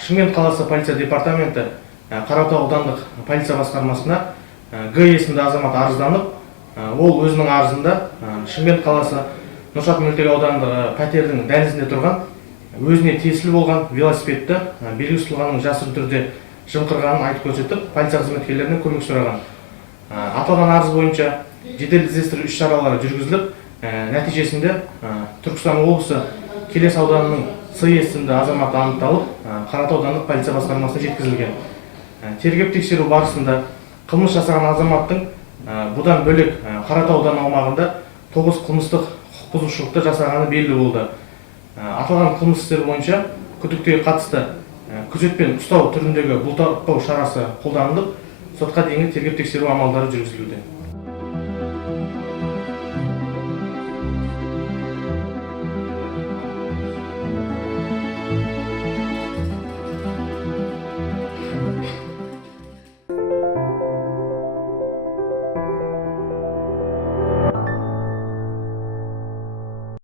Шымкент қаласы полиция департаменті Қаратау аудандық полиция басқармасына Г есімді азамат арызданып, ол өзінің арызында Шымкент қаласы Нұршат мөлтек аудандық пәтердің дәлізінде тұрған өзіне тиесілі болған велосипедті белгісіз тұлғаның жасырын түрде жымқырғанын айтып көрсетіп, полиция қызметкерлерінен көмек сұраған. Аталған арыз бойынша жедел іздестіру іс-шаралары жүргізіліп, нәтижесінде Түркістан облысы Келес ауданының С есімді азаматы анықталып, Қаратау аудандық полиция басқармасына жеткізілген. Тергеп тексеру барысында қылмыс жасаған азаматтың бұдан бөлек Қаратау ауданы аумағында 9 қылмыстық құқық бұзушылықты жасағаны белгілі болды. Аталған қылмыс істері бойынша күдіктіге қатысты күзетпен ұстау түріндегі бұлтартпау шарасы қолданылып, сотқа дейінгі тергеп тексеру амалдары жүргізілуде.